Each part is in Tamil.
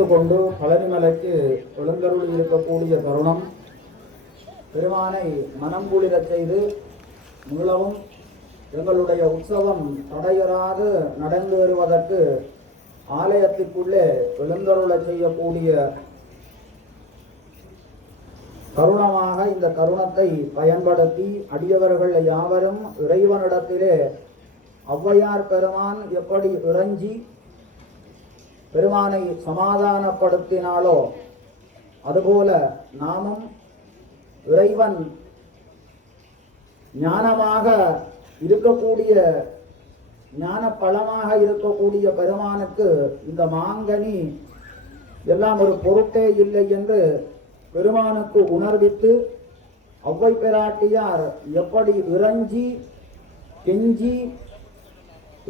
கோவித்துக் கொண்டு பழனிமலைக்கு எழுந்தருளி இருக்கக்கூடிய தருணம். பெருமானை மனம் குளிரச் செய்து மிகவும் எங்களுடைய உற்சவம் தடையறாது நடந்தேறுவதற்கு ஆலயத்திற்குள்ளே எழுந்தருளச் செய்யக்கூடிய கருணமாக இந்த கருணத்தை பயன்படுத்தி அடியவர்கள் யாவரும் இறைவனிடத்திலே ஔவையார் பெருமான் எப்படி இறைஞ்சி பெருமானை சமாதானப்படுத்தினாலோ அதுபோல நாமும் இறைவன் ஞானமாக இருக்கக்கூடிய ஞான பழமாக இருக்கக்கூடிய பெருமானுக்கு இந்த மாங்கனி எல்லாம் ஒரு பொருட்டே இல்லை என்று பெருமானுக்கு உணர்வித்து ஒளவை பிராட்டியார் எப்படி இறைஞ்சி கெஞ்சி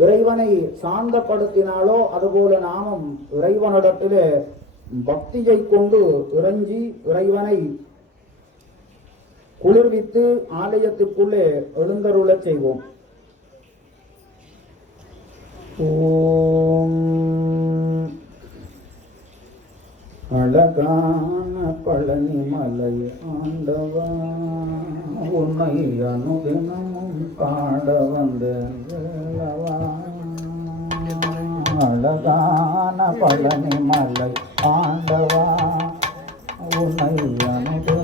இறைவனை சாந்தப்படுத்தினாலோ அதுபோல நாமும் இறைவனிடத்திலே பக்தியை கொண்டு இறைஞ்சி இறைவனை குளிர்வித்து ஆலயத்துக்குள்ளே எழுந்தருள செய்வோம். ஓம் அழகான பழனி மலை ஆண்டவா உன்னை அனுதினமும் பாட வந்த அழகான பழனி மலை ஆண்டவா உன்னை அனுதினம்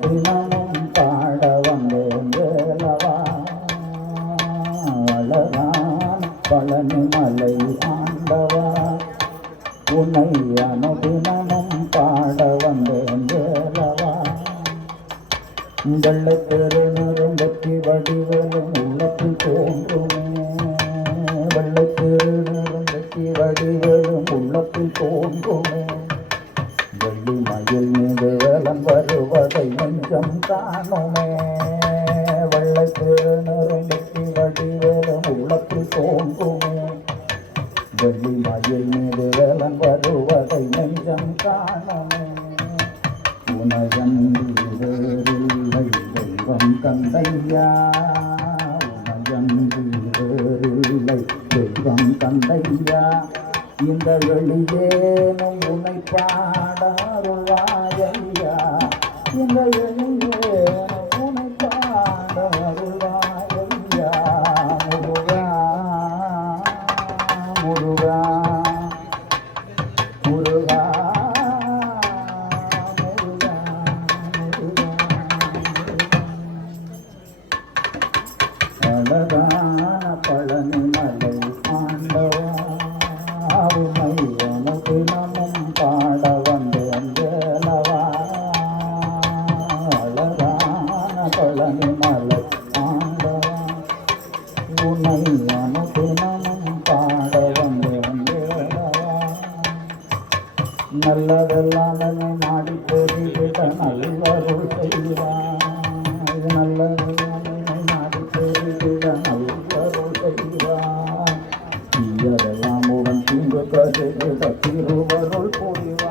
அனுதினமும் lugar. நல்லதெல்லாம் என்னை நாடி போதிது நல்லருள் செய்வார் இது நல்லதெல்லாம் நாடி போதிது நல்லருள் செய்வார் தீயதெல்லாம் உடன் தீங்கு கதைக்கு தத்திருவருள் புரிவார்.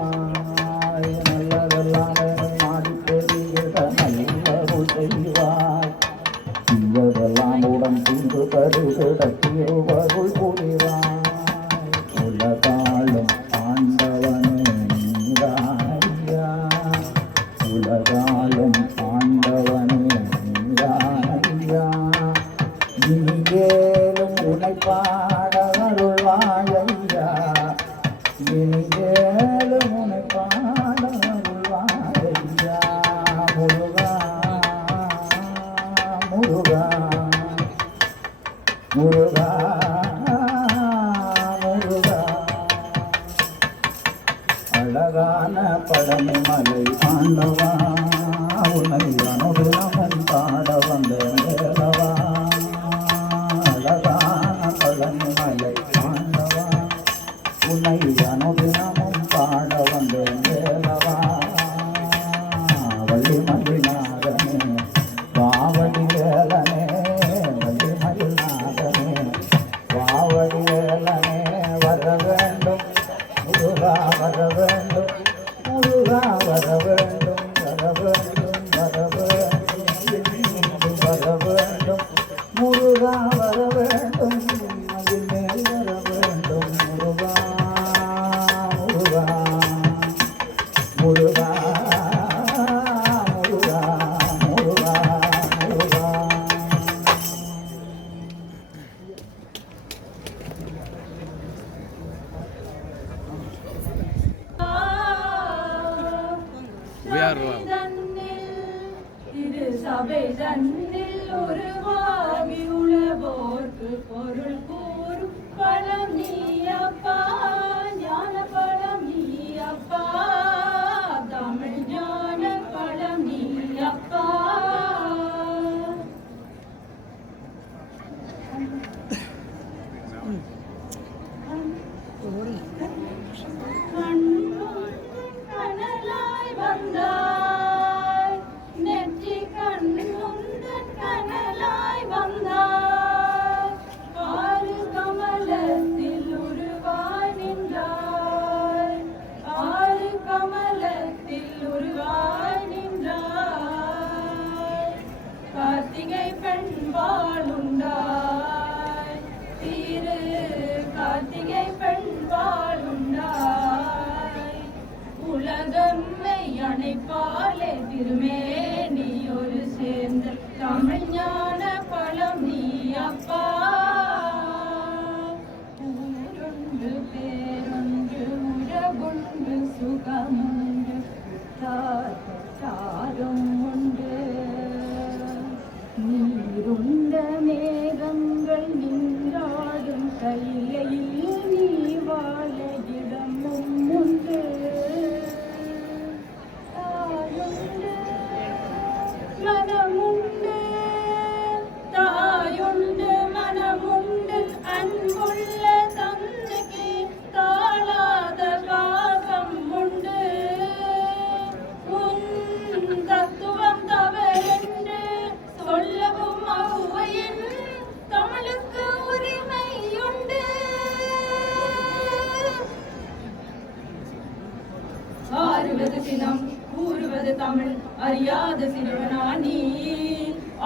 தமிழ் அறியாத சிறுவனா நீ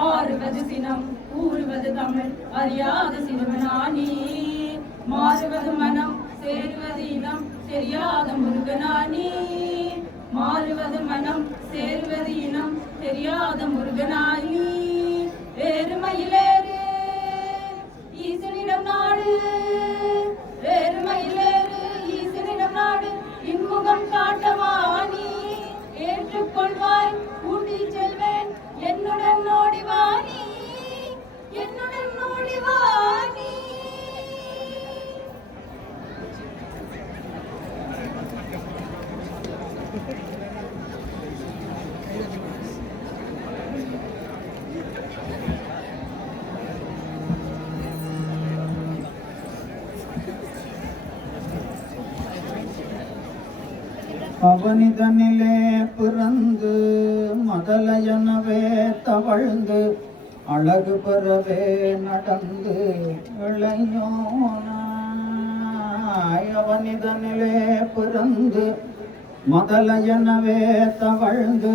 ஆறுவது சினம் கூறுவது தமிழ் அறியாத சிறுவனா நீ மாறுவது மனம் சேருவது இனம் தெரியாத முருகனா நீ மாறுவது மனம் சேருவது இனம் தெரியாத முருகனா நீ வேறு ஈசனிடம் நாடு. வேறுமயிலேறு ஈசனிடம் நாடு. இன்முகம் காட்டமா ஏற்றுக்கொள்வாய் கூட்டி செல்வேன். என்னுடன் ஓடிவாணி அவனிதனிலே பிறந்து மதலையனவே தவழ்ந்து அழகு பெறவே நடந்து இளையோனாய் அவனிதனிலே பிறந்து மதலையனவே தவழ்ந்து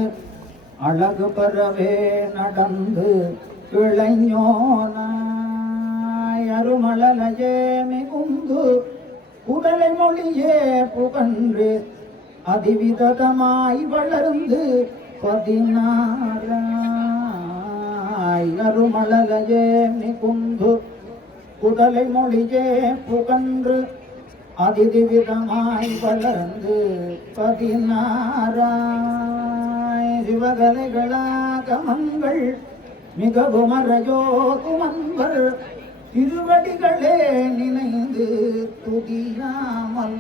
அழகு பெறவே நடந்து இளைஞனாய் அருமழலையே மிகுந்து உடலை மொழியே புகன்று அதிவிதமாய் வளர்ந்து பதினாறாய் அருமழலையே மிகுந்து குடலை மொழியே புகன்று அதிதிவிதமாய் வளர்ந்து பதினாறாய் சிவகலைகளாகமங்கள் மிகவும் அறையோ துமன்பர் திருவடிகளே நினைந்து துதியாமல்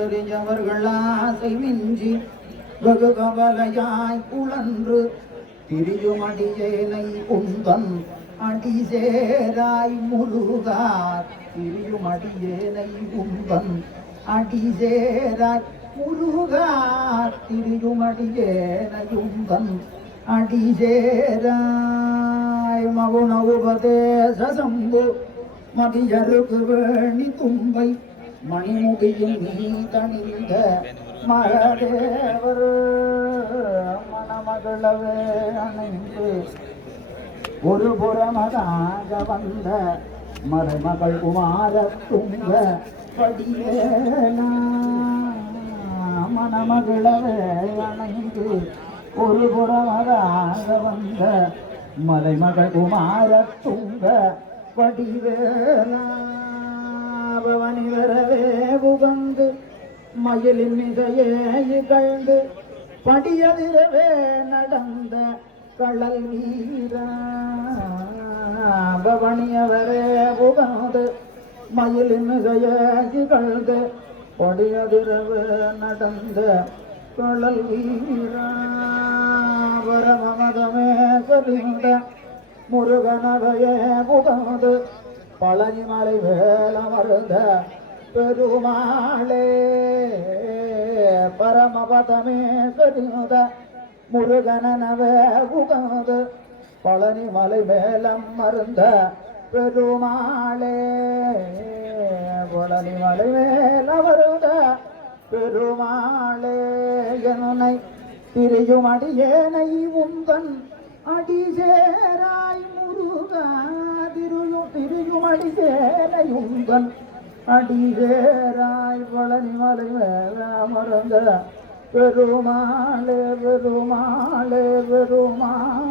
தெரிஞ்சவர்கள் ஆசை மிஞ்சி வெகு கவலையாய் குழன்று திரியுமடியேனை அடி சேராய் முருகார். திரியுமடியேனை அடி சேராய் முருகார். திரியுமடியேனை அடி சேராய். மகுண உபதேச சம்பு மதியருக்கு வேணி தும்பை மணிமுடியில் நீ தணிந்த மகதேவர் மணமகளவே அணைந்து ஒரு புறமதாக வந்த மருமகள் குமார துங்க படியேனா மணமகளவே அணைந்து ஒரு புறமதாக வந்த மலைமகள் குமார துங்க படிவேலா பவனிவரவே உகந்து மயிலின் மிகையே இகழ்ந்து படியதிரவே நடந்த கடல் வீரா பவனியவரே உகந்து மயிலின் மிகையே இகழ்ந்து படியதிரவே நடந்த கடல் வீரா பரமமதமே கலிந்த முருகனவையே புகந்து பழனிமலை வேலமருந்த பெருமாளே பரமபதமே கருத முருகனவே புகந்து பழனிமலை மேலம் மருந்த பெருமாளே. பழனிமலை மேலமருந்த பெருமாளே என்னை பிரியும் அடியேனை உந்தன் அடிசேராய் முருகா திருயும் திரியும் அடிசேரையுங்கள் உந்தன். அடிசேராய் பழனிமலை மேல மறந்த பெருமாளே பெருமாளே பெருமாள்.